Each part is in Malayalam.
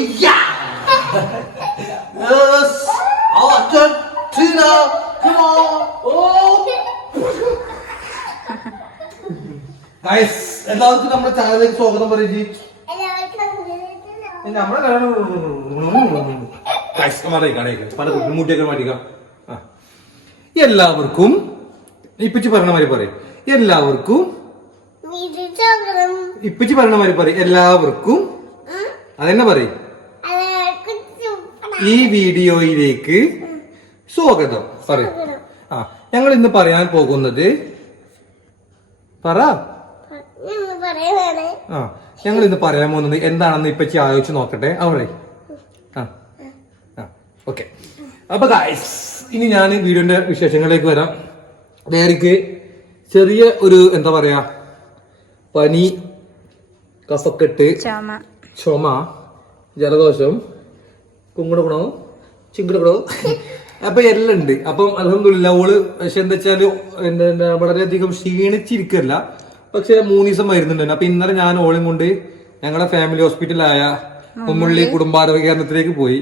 Yes. Argentina. Come on. Oh. എല്ലാവർക്കും നമ്മുടെ ചാനലിലേക്ക് സ്വാഗതം പറയും നമ്മുടെ എല്ലാവർക്കും ഇപ്പിച്ച് പറഞ്ഞ മാതിരി പറയും. എല്ലാവർക്കും ഇപ്പിച്ച് പറഞ്ഞ മാതിരി പറയും. എല്ലാവർക്കും അതെന്നെ പറയും. ഈ വീഡിയോയിലേക്ക് സ്വാഗതം. പറയും. ആ ഞങ്ങൾ ഇന്ന് പറയാൻ പോകുന്നത് പറ. ആ ഞങ്ങൾ ഇന്ന് പറയാൻ പോകുന്നത് എന്താണെന്ന് ഇപ്പച്ചി ആലോചിച്ച് നോക്കട്ടെ. അവിടെ. ആ ആ ഓക്കെ. അപ്പൊ ഗായ്സ് ഇനി ഞാൻ വീഡിയോന്റെ വിശേഷങ്ങളിലേക്ക് വരാം. ഡയറിക്ക് ചെറിയ ഒരു എന്താ പറയാ പനി കഫക്കെട്ട് ചുമ. ചുമ ജലദോഷം കുങ്കുട ചിങ്കിട അപ്പൊ എല്ലാം ഉണ്ട് അപ്പം അലഹമില്ല ഓൾ പക്ഷെ എന്താ വെച്ചാൽ എന്താ വളരെയധികം ക്ഷീണിച്ചിരിക്കല്ല. പക്ഷെ മൂന്ന് ദിവസം മരുന്നുണ്ടായിരുന്നു അപ്പൊ ഇന്നലെ ഞാൻ ഓളും കൊണ്ട് ഞങ്ങളുടെ ഫാമിലി ഹോസ്പിറ്റലായ ഉമ്മുള്ളി കുടുംബാരോഗ്യ കേന്ദ്രത്തിലേക്ക് പോയി.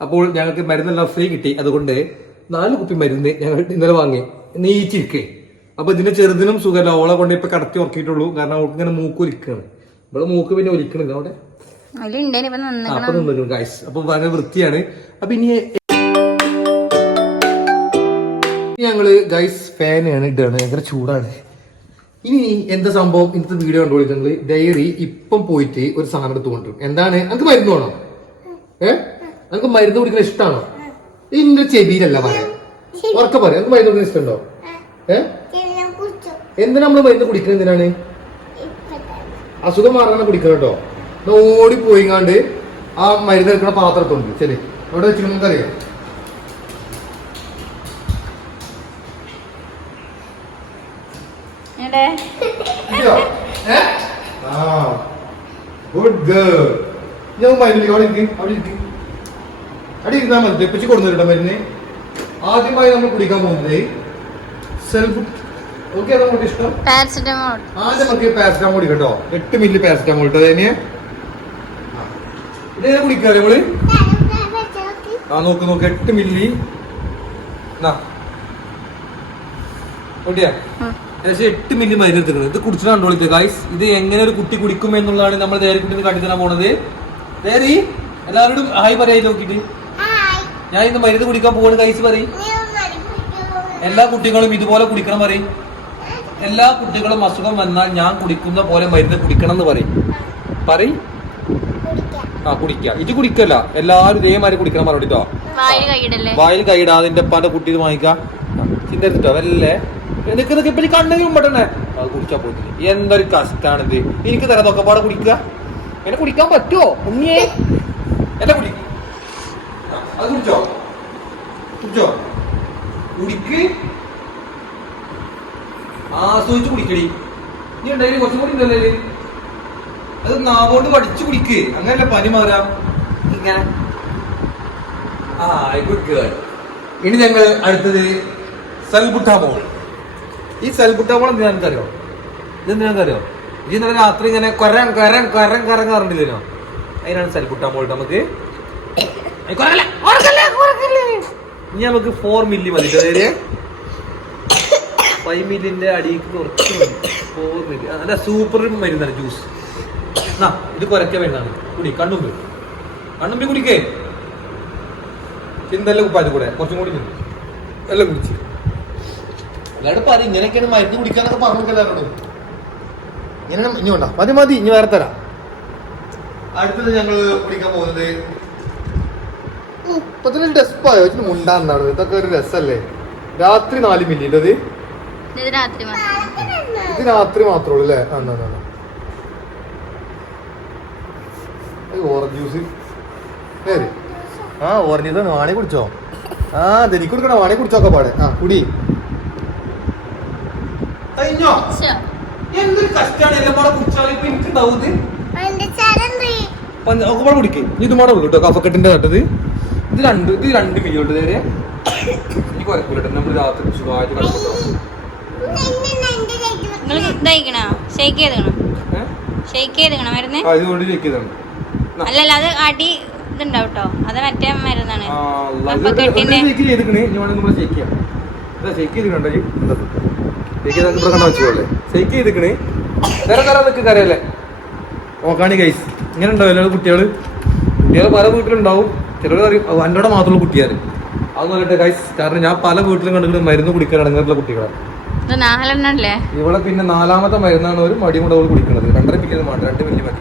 അപ്പോൾ ഞങ്ങൾക്ക് മരുന്നെല്ലാം ഫ്രീ കിട്ടി. അതുകൊണ്ട് നാല് കുപ്പി മരുന്ന് ഞങ്ങൾ ഇന്നലെ വാങ്ങി. നീച്ചിരിക്കേ. അപ്പൊ ഇതിന്റെ ചെറുതിനും സുഖമല്ല ഓളെ കൊണ്ട് ഇപ്പൊ കടത്തി ഉറക്കിയിട്ടുള്ളൂ. കാരണം അവൾക്ക് ഇങ്ങനെ മൂക്ക് ഒലിക്കണം ഇവിടെ മൂക്ക് പിന്നെ ഒലിക്കണില്ല അവിടെ. അതിലുണ്ടേന് ഇപ്പൊ നന്ന് അപ്പൊ നിന്നു ഗൈസ് അപ്പൊ ഭയങ്കര വൃത്തിയാണ്. അപ്പൊ ഇനി ഞങ്ങൾ ഗൈസ് ഫാനാണ് ഇടാണ് ഭയങ്കര ചൂടാണ്. ഇനി എന്താ സംഭവം? ഇന്നത്തെ വീഡിയോ ഞങ്ങൾ. ഡയറി ഇപ്പം പോയിട്ട് ഒരു സാധനം എടുത്ത് കൊണ്ടുവരും. എന്താണ്? അങ്ങക്ക് മരുന്ന് വേണോ? ഏ? എനിക്ക് മരുന്ന് കുടിക്കുന്ന ഇഷ്ടമാണോ ഇന്റെ ചെവിയിലല്ല പറയാം. ഉറക്കെ പറയാം. അങ്ങക്ക് മരുന്ന് കുടിക്കുന്ന ഇഷ്ടമുണ്ടോ? ഏ? ഞാൻ കുറിച്ചു എന്തിനാ നമ്മൾ മരുന്ന് കുടിക്കുന്നത് എന്തിനാണ്? അസുഖം മാറാനാണ് കുടിക്കണം കേട്ടോ. ഓടി പോയിങ്ങാണ്ട് ആ മരുന്ന് എടുക്കുന്ന പാത്രത്തുണ്ട് ശരി. അവിടെ വെച്ചിട്ട് നമുക്കറിയാം. ഗുഡ് ഗേൾ ഞാൻ മരുന്ന് അവിടെ ഇരിക്കും അവിടെ ഇരിക്കും. അവിടെ ഇരുന്നാ മതി. തെപ്പിച്ച് കൊടുക്കുന്നുണ്ട് മരുന്ന്. ആദ്യമായി നമ്മൾ കുടിക്കാൻ പോകുന്നത് സെൽഫ് ഓക്കെ നമുക്ക് ഇഷ്ടം? പാരസെറ്റമോൾ ആദ്യം നമുക്ക് പാരസിറ്റാമോൾ കേട്ടോ. എട്ട് മില്ലി പാരസിറ്റാമോൾ കേട്ടോ അതിനെ ഇതേ കുടിക്കാല്ലേ നമ്മൾ ആ നോക്ക് നോക്ക്. എട്ട് മില്ലി. ഏകദേശം എട്ട് മില്ലി മരുന്ന് എടുത്തിട്ടുണ്ട് ഇത് കുടിച്ചിട്ട് കണ്ടോളിത്തെ ഗായ്സ് ഇത് എങ്ങനെ ഒരു കുട്ടി കുടിക്കും എന്നുള്ളതാണ് നമ്മൾ നേരെ കുട്ടി കാട്ടിത്തരാൻ പോണത്. നേരി എല്ലാവരോടും ഹായ് പറയായി നോക്കിട്ട് ഞാൻ ഇന്ന് മരുന്ന് കുടിക്കാൻ പോകുന്നത് ഗൈസ് പറയും. എല്ലാ കുട്ടികളും ഇതുപോലെ കുടിക്കണം പറയും. എല്ലാ കുട്ടികളും അസുഖം വന്നാൽ ഞാൻ കുടിക്കുന്ന പോലെ മരുന്ന് കുടിക്കണം എന്ന് പറയും. പറയും. ആ കുടിക്കുക. ഇത് കുടിക്കല്ല. എല്ലാവരും ഇതേമാതിരി കുടിക്കണം പറഞ്ഞിട്ടോ വായിൽ കൈയിടല്ലേ? വായിൽ കൈയിടാ അതിന്റെ പല കുട്ടി ഇത് വാങ്ങിക്കാം. ചിന്തരുത്തിട്ടോ വല്ലേ നിനക്ക് നിനക്ക് ഇപ്പൊ കണ്ണെങ്കിലും മുമ്പട്ടന്നെ അത് കുടിച്ചാ പോയിട്ട് എന്തൊരു കഷ്ടാണിത്. എനിക്ക് തരാം. തൊക്കപ്പാടെ പാടെ കുടിക്കുക. എന്നെ കുടിക്കാൻ പറ്റുമോ ഉണ്ണിയേ? എന്നെ കുടി. ആ, അത് കുടിച്ചോ? കുടിച്ചോ? കുടിക്ക്. ആസ്വദിച്ച് കുടിക്കടി. നീ ഉണ്ടായി കുറച്ചും കൂടി ഉണ്ടല്ലേ? അത് നാവോണ്ട് പഠിച്ചു കുടിക്ക്. അങ്ങനല്ല പനി മാറാം? ഇങ്ങനെ. ആ ഗുഡ് ഗേൾ ഇനി ഞങ്ങൾ അടുത്തത് സൽബുട്ടാമോൾ. ഈ സൽബുട്ടാമോൾ എന്തിനാ എനിക്കറിയോ? ഇത് എന്തിനാ അറിയോ ഇത് ഇന്നലെ രാത്രി ഇങ്ങനെ കൊരം കൊരം കൊരം കൊരൻ കറണ്ടില്ലല്ലോ അതിനാണ് സൽബുട്ടാമോൾ നമുക്ക്. ഇനി നമുക്ക് ഫോർ മില്ലി മതി ഫൈവ് മില്ലിന്റെ അടിയിൽ കുറച്ച് മതി. ഫോർ മില്ലി അല്ല സൂപ്പർ മരുന്നാണ് ജ്യൂസ് എന്നാ ഇത് കുരക്കെ മരുന്നാണ് കുടി കണ്ണുമ്പി. കണ്ണുമ്പി കുടിക്കേ. ചിന്തല്ല ഉപ്പാതി കൂടെ. കുറച്ചും കൂടി എല്ലാം കുടിച്ച്. അല്ലാണ്ട് പറ ഇങ്ങനെയൊക്കെയാണ് മരുന്ന് കുടിക്കാന്നൊക്കെ പറഞ്ഞു എല്ലാവരോടും ഇങ്ങനെ ഇനി വേണ്ട. മതി മതി ഇനി വേറെ തരാം. അടുത്തത് ഞങ്ങൾ കുടിക്കാൻ പോകുന്നത്. ഇപ്പൊ തന്നെ ഡെസ്പായോ ഇതിന് മുണ്ടാന്നാണ് ഇതൊക്കെ ഒരു രസല്ലേ? രാത്രി നാല് മില്ലി ഇത് രാത്രി മാത്രം. ഇത് രാത്രി മാത്രമേ ഉള്ളൂ അല്ലേ? ആ എന്നാ, എന്നാ, എന്നാ. ഏയ്, ഓറഞ്ച് ജ്യൂസ് ഏത്? ആ ഓറഞ്ച് ജ്യൂസ് വാണി കുടിച്ചോ? ആ എനിക്ക് കൊടുക്കണം? വാണി കുടിച്ചോക്കെ പാടെ. ആ കുടി. എന്തൊരു കഷ്ടാണ് എല്ലാം പാടെ ഇപ്പൊ ഒക്കെ കുടിക്ക്. ഇത് കേട്ടോ കഫക്കെട്ടിന്റെ നട്ടത് ഇത് രണ്ട് ഇത് രണ്ട് ഉണ്ട് നേരെ എനിക്ക് കുഴപ്പമില്ല നമ്മൾ രാത്രി സുഖമായിട്ട് ഷെയ്ക്ക് ചെയ്തണോ ഏഹ് ഷെയ്ക്ക് ചെയ്തണോ മരുന്ന്? ആ ഇതുകൊണ്ട് ചെക്ക് ചെയ്താണ് അല്ലല്ല അത് അടി ഇതുണ്ടാവും കേട്ടോ അത് മറ്റേ മരുന്നാണ്. കെട്ടിന്റെ- ഗൈസ് ഇങ്ങനെ ഉണ്ടാവില്ല കുട്ടികൾ? കുട്ടികൾ പല വീട്ടിലുണ്ടാവും. ചിലർ പറയും "ഓ, എന്റെ മാത്രമുള്ള കുട്ടിയാര് അത് നോക്കട്ടെ ഗൈസ് കാരണം ഞാൻ പല വീട്ടിലും കണ്ടിട്ട് മരുന്ന് കുടിക്കാൻ ഇടങ്ങാറുള്ള കുട്ടികളാണ്. ഇവിടെ പിന്നെ നാലാമത്തെ മരുന്നാണ് ഒരു മടി കൊണ്ട് അവൾ കുടിക്കുന്നത് രണ്ടര മില്ലിയൊന്നും വേണ്ട രണ്ട് മില്ലി മതി.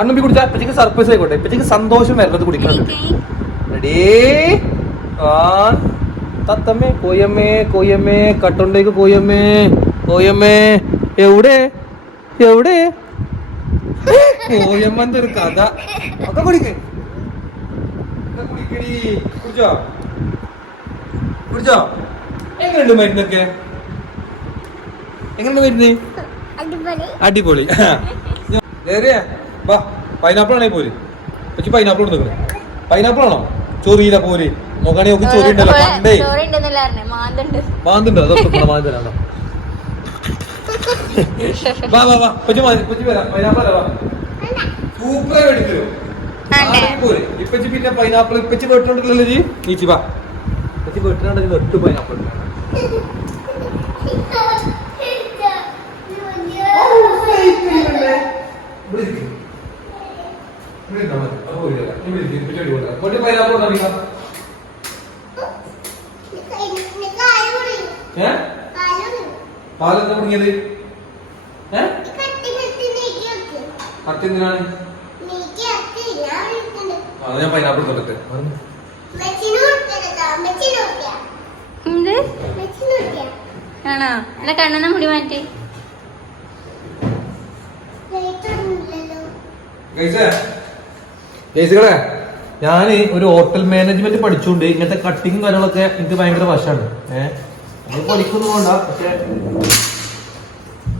കണ്ണുമ്പി കുടിച്ചാൽ ഇപ്പച്ചക്ക് സർപ്രൈസ് ആയിക്കോട്ടെ. ഇപ്പച്ചക്ക് സന്തോഷം വരണത് കുടിക്കാൻ റെഡി ആ. തത്തമ്മേ കോയമ്മേ കോയമ്മേ കട്ടുണ്ടേക്ക് കോയമ്മേ കോയമ്മേ. എവിടെ? എവിടെ? കോയമ്മന്റെ ഒരു കഥ. ഒക്കെ കുടിക്ക്. കുടിക്കടി. കുടിച്ചോ? കുടിച്ചോ? എങ്ങനെയുണ്ട് മരുന്നൊക്കെ? എങ്ങനെയുണ്ട് മരുന്ന്? അടിപൊളി. അടിപൊളി. വാ പൈനാപ്പിൾ ആണെങ്കിൽ പോര്. പക്ഷെ പൈനാപ്പിൾ ഉണ്ട് നിൽക്കണേ പൈനാപ്പിൾ ആണോ? ചൊറിയില്ല പോര്. മുഖാണി ഒക്കെ ചൊറി ഉണ്ടല്ലോ പണ്ടേ. മാന്തുണ്ട്. അതൊക്കെ മാന്തനാണോ വാ വാ വാ കൊച്ചു കൊച്ചു വരാം. പൈനാപ്പിൾ വാ. സൂപ്പറായി എടുക്കലോ? ഇപ്പച്ചി പിന്നെ പൈനാപ്പിൾ ഇപ്പച്ചി വെട്ടുണ്ടല്ലോ ജി നീച്ചി വാ. ഇപ്പച്ചി വെട്ടിനാണ്ടെങ്കിൽ വെട്ടു പൈനാപ്പിൾ പൈനാപ്പിൾ ഉണ്ടാക്കാം ഏഹ് പാലെന്താ കുടുങ്ങിയത് ഏ? കത്തെന്തിനാണ് അത് ഞാൻ പൈനാപ്പിൾ തൊട്ടിട്ട് എന്ത്? ആണോ? അല്ല കണ്ണെന്ന മുടി മാറ്റി. ഗൈസേ? ഗൈസുകളെ ഞാൻ ഒരു ഹോട്ടൽ മാനേജ്മെന്റ് പഠിച്ചുകൊണ്ട് ഇങ്ങനത്തെ കട്ടിങ്ങും കാര്യങ്ങളൊക്കെ എനിക്ക് ഭയങ്കര വശമാണ് ഏഹ് അത് പഠിക്കൊന്നും വേണ്ട പക്ഷെ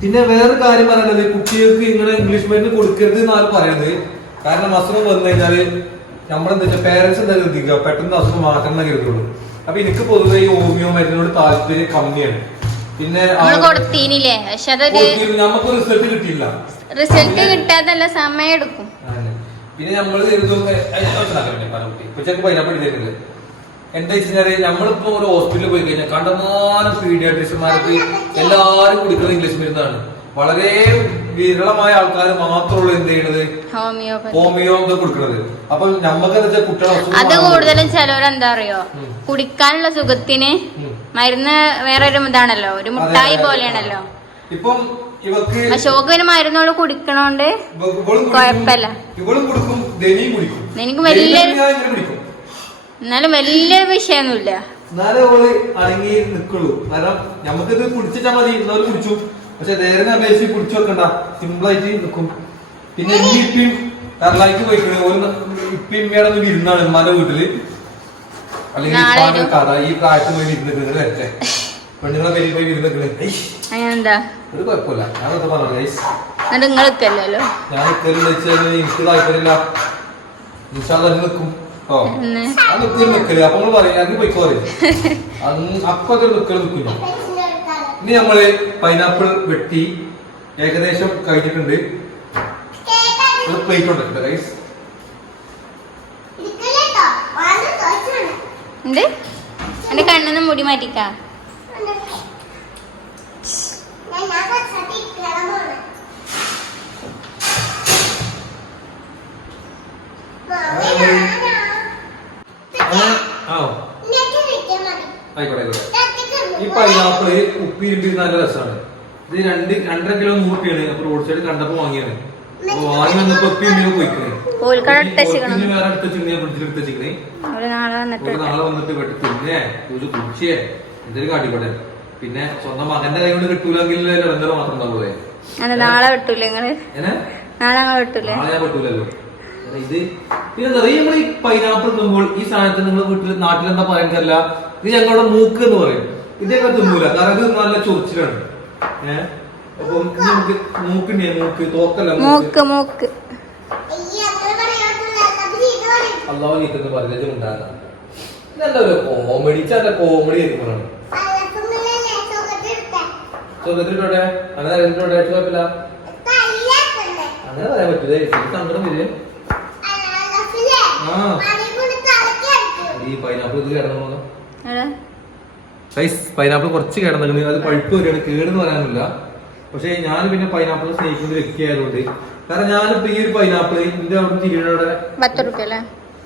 പിന്നെ വേറെ കാര്യം പറയുന്നത് കുട്ടികൾക്ക് ഇങ്ങനെ ഇംഗ്ലീഷ് മരുന്ന് കൊടുക്കരുത് എന്നാണ് പറയുന്നത് കാരണം അസുഖം വന്നു കഴിഞ്ഞാൽ നമ്മളെന്താ വെച്ചാൽ പേരൻസ് എന്താ കരുതിക്കുക പെട്ടെന്ന് അസുഖം മാറ്റണം എന്നേ കരുതുള്ളൂ. അപ്പൊ എനിക്ക് പൊതുവെ ഈ ഹോമിയോ മരുന്നിനോട് താല്പര്യം കമ്മിയാണ്. പിന്നെ നമുക്ക് റിസൾട്ട് കിട്ടിയില്ല. റിസൾട്ട് കിട്ടാതല്ല സമയം എടുക്കും. പിന്നെ നമ്മൾ കരുതും പനകുട്ടി. ഇപ്പൊ ചെക്ക് പൈനാപ്പിൾ തരുന്നില്ല എന്താ വെച്ചാൽ നമ്മളിപ്പോ ഒരു ഹോസ്പിറ്റലിൽ പോയി കഴിഞ്ഞാൽ കണ്ടമാനം പീഡിയാട്രീഷ്യന്മാർക്ക് എല്ലാവരും കുടിക്കുന്നത് ഇംഗ്ലീഷ് മരുന്നാണ് വളരെ വിരളമായ ആൾക്കാർ മാത്രമുള്ള എന്ത് ചെയ്യണത്? ഹോമിയോ കൊടുക്കുന്നത്. അപ്പൊ വെച്ചാൽ അത് കൂടുതലും ചിലവരെന്താ അറിയോ. കുടിക്കാനുള്ള സുഖത്തിന് മരുന്ന് വേറൊരു ഇതാണല്ലോ. ഒരു മുട്ടായി പോലെയാണല്ലോ. ഇപ്പം ഇവക്ക് മരുന്നോട് കുടിക്കണോണ്ട് ഇവ- ഇവളും കുടിക്കും. ഇവളും കൊടുക്കും എനിക്ക് വലിയ- എന്നാലും വലിയ വിഷയമൊന്നുമില്ല. എന്നാലേ ഓൾ അടങ്ങി നിക്കുള്ളൂ. കാരണം നമുക്കിത് കുടിച്ചിട്ടാ മതി. എന്നാലും കുടിച്ചു. പക്ഷെ നേരെ അപേക്ഷിച്ച് കുടിച്ചു വെക്കണ്ട. സിമ്പിൾ ആയിട്ട് നിക്കും. പിന്നെ ഈ ഇപ്പിയും കേരളയ്ക്ക് പോയിക്കണേ. ഒരു ഇപ്പിയും ഇമ്മയുടെ ഒന്ന് വിരുന്നാണ് ഉമ്മാന്റെ വീട്ടിൽ. അല്ലെങ്കിൽ കഥ ഈ പ്രായത്തിൽ പോയി വിരുന്ന് നിങ്ങൾ വരട്ടെ. പെണ്ണുങ്ങളെ പേരിൽ പോയി വിരുന്ന് നിൽക്കണേ അങ്ങനെന്താ ഒരു കുഴപ്പമില്ല. ഞാൻ വെറുതെ പറഞ്ഞു ഗൈസ് എന്നിട്ട് നിങ്ങൾ നിൽക്കല്ലോ ഞാൻ നിൽക്കലെന്ന് വെച്ചാൽ എനിക്ക് താല്പര്യമില്ല ഇൻഷാല്ല നിൽക്കും ഓ ആ നിൽക്കൽ അപ്പൊ പറയും അപ്പൊ അതൊരു നിൽക്കൽ ഇനി നമ്മൾ പൈനാപ്പിൾ വെട്ടി ഏകദേശം കഴിഞ്ഞിട്ടുണ്ട്. ഒരു പ്ലേറ്റ് ഉണ്ട് ഗൈസ് എന്ത്? എന്റെ കണ്ണിന്ന് മുടി മാറ്റിക്കാ ആ ആയിക്കോട്ടെ ആയിക്കോട്ടെ ഈ പൈനാപ്പിൾ ഉപ്പിരുമ്പി നല്ല രസമാണ് ഇത് രണ്ട് രണ്ടര കിലോ നൂറുപ്യാണ്. അപ്പൊ റോഡ് സൈഡ് കണ്ടപ്പോ വാങ്ങിയാണ് അപ്പൊ വാങ്ങി വന്നപ്പോ പോയിക്കണേ. ഓൽക്കട ഇട്ടച്ചിക്കണം ഓർക്കിന് വേറെ അടുത്ത വെച്ചിങ്ങനെ ഫ്രിഡ്ജിൽ എടുത്ത് വെച്ചിക്കണേ ഒരു നാളെ വന്നിട്ട് വെട്ടി തിന്നേ. ഒരു കുടിച്ചേ. എന്തൊരു കാട്ടിക്കോട്ടെ. പിന്നെ സ്വന്തം മകന്റെ കൈ കൊണ്ട് കിട്ടൂലെങ്കിൽ എന്തോ മാത്രം ഉണ്ടാവുമേ നാളെ വിട്ടൂലേ നിങ്ങൾ? നാളെ വിട്ടൂലേ? നാളെ ഞാൻ ഇത് പിന്നെ എന്താ നമ്മൾ ഈ പൈനാപ്പിൾ തിന്നുമ്പോൾ ഈ സാധനത്തിന് നിങ്ങൾ വീട്ടിൽ നാട്ടിലെന്താ പറയുന്നതല്ല ഇത് ഞങ്ങളുടെ മൂക്ക് എന്ന് പറയും. ഇതൊക്കെ തിന്നൂല. കാരണം നല്ല ചൊറിച്ചിലാണ്. ഏഹ് അപ്പം നമുക്ക് മൂക്കിന്റെ മൂക്ക്? തോക്കല്ല മൂക്ക്? മൂക്ക് അള്ളാഹു നീക്കുന്ന പറഞ്ഞത് ഉണ്ടാകാം ഒരു കോമഡി ചേട്ടൻ കോമഡി ആയിരിക്കുമ്പോഴാണ് സുഖത്തിലൂടെ അങ്ങനെ കുഴപ്പമില്ല. അങ്ങനെ പറയാൻ പറ്റൂലേ. സങ്കടം വരും. അലഫിലെ ആ ഈ പൈനാപ്പിൾ ഇത് കിടന്നു? പോകുന്നു ഗൈസ് പൈനാപ്പിൾ കുറച്ച് കിടന്നിട്ടുണ്ട്. അത് പഴുപ്പ് വരികയാണ്. കേടെന്ന് പറയാനില്ല. പക്ഷേ ഞാൻ പിന്നെ പൈനാപ്പിൾ സ്നേഹിക്കുന്ന വ്യക്തിയായതുകൊണ്ട് കാരണം ഞാനിപ്പോ ഈ ഒരു പൈനാപ്പിൾ ഇതിന്റെ അവിടെ തിരിയുടെ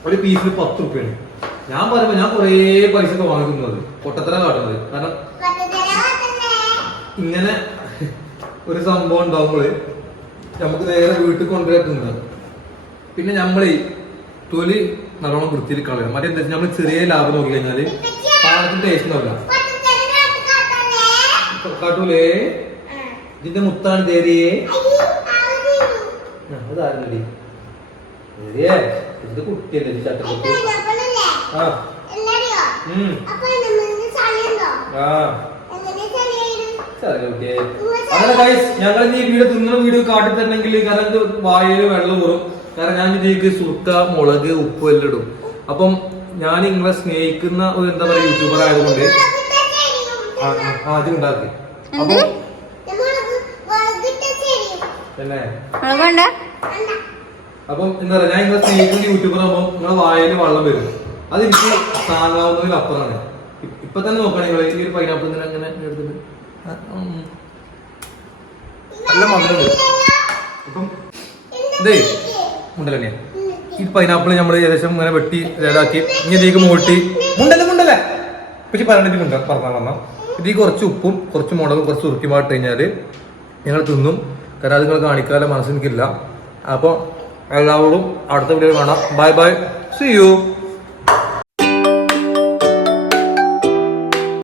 ഒരു പീസിൽ പത്ത് റുപ്യാണ്. ഞാൻ പറയുമ്പോ ഞാൻ കുറേ പൈസ ഒക്കെ വാങ്ങിക്കുന്നത്. പൊട്ടത്തര കാട്ടുന്നത്. കാരണം ഇങ്ങനെ ഒരു സംഭവം ഉണ്ടാകുമ്പോൾ നമുക്ക് നേരെ വീട്ടിൽ കൊണ്ടുപോയിട്ടുണ്ട് പിന്നെ നമ്മൾ തൊലി നല്ലോണം വൃത്തിയിൽ കളയണം. മറ്റേ എന്താ നമ്മൾ ചെറിയ ലാഭം നോക്കി കഴിഞ്ഞാൽ പാലത്തിന് ടേസ്റ്റ് ഉണ്ടാവില്ല. കാട്ടൂലേ ഇതിന്റെ മുത്താണ് തേരിയെ അതാരല്ലേ തേരിയേ ഇത് കുട്ടിയല്ലേ ചട്ടക്കുട്ടി. ആ. അങ്ങനെ ഗൈസ് ഞങ്ങൾ ഈ വീട് തിന്നുന്ന വീട് കാട്ടി തരണമെങ്കിൽ കാരണം വായയിൽ വെള്ളം ഊറും. കാരണം ഞാൻ ഇതിലേക്ക് സുർക്ക മുളക് ഉപ്പ് എല്ലാം ഇടും. അപ്പം ഞാൻ നിങ്ങളെ സ്നേഹിക്കുന്ന ഒരു എന്താ പറയുക യൂട്യൂബർ ആയതുകൊണ്ട് എന്ത്? അപ്പം എന്താ പറയാ ഞാൻ നിങ്ങളെ സ്നേഹിക്കുന്ന യൂട്യൂബർ ആകുമ്പോൾ നിങ്ങളെ വായന വെള്ളം വരും. അത് എനിക്ക് താങ്ങാവുന്നതിൽ അപ്പുറമാണ് ഇപ്പൊ തന്നെ നോക്കണേ നിങ്ങൾ ഈ ഒരു പൈനാപ്പിൾ തന്നെ അങ്ങനെ എടുത്തിട്ട്. ആ, ഉം. നല്ല മധുരം ഇപ്പം ഇതേ ഈ പൈനാപ്പിൾ നമ്മൾ ഏകദേശം ഇങ്ങനെ വെട്ടി ഇതാക്കി ഇതിലേക്ക് മൂട്ടി. മുണ്ടല്ലേ മുണ്ടല്ലേ പക്ഷെ പറഞ്ഞിട്ട് മുണ്ട പറഞ്ഞാൽ വന്നാൽ ഇതിൽ കുറച്ച് ഉപ്പും കുറച്ച് മുളകും കുറച്ച് ഉറുക്കിമാട്ട് കഴിഞ്ഞാൽ ഞങ്ങൾ തിന്നും. കാരണം അത് നിങ്ങൾ കാണിക്കാതെ മനസ്സിനിക്കില്ല അപ്പോൾ എല്ലാവരും അടുത്ത വീഡിയോ കാണാം. Bye bye C U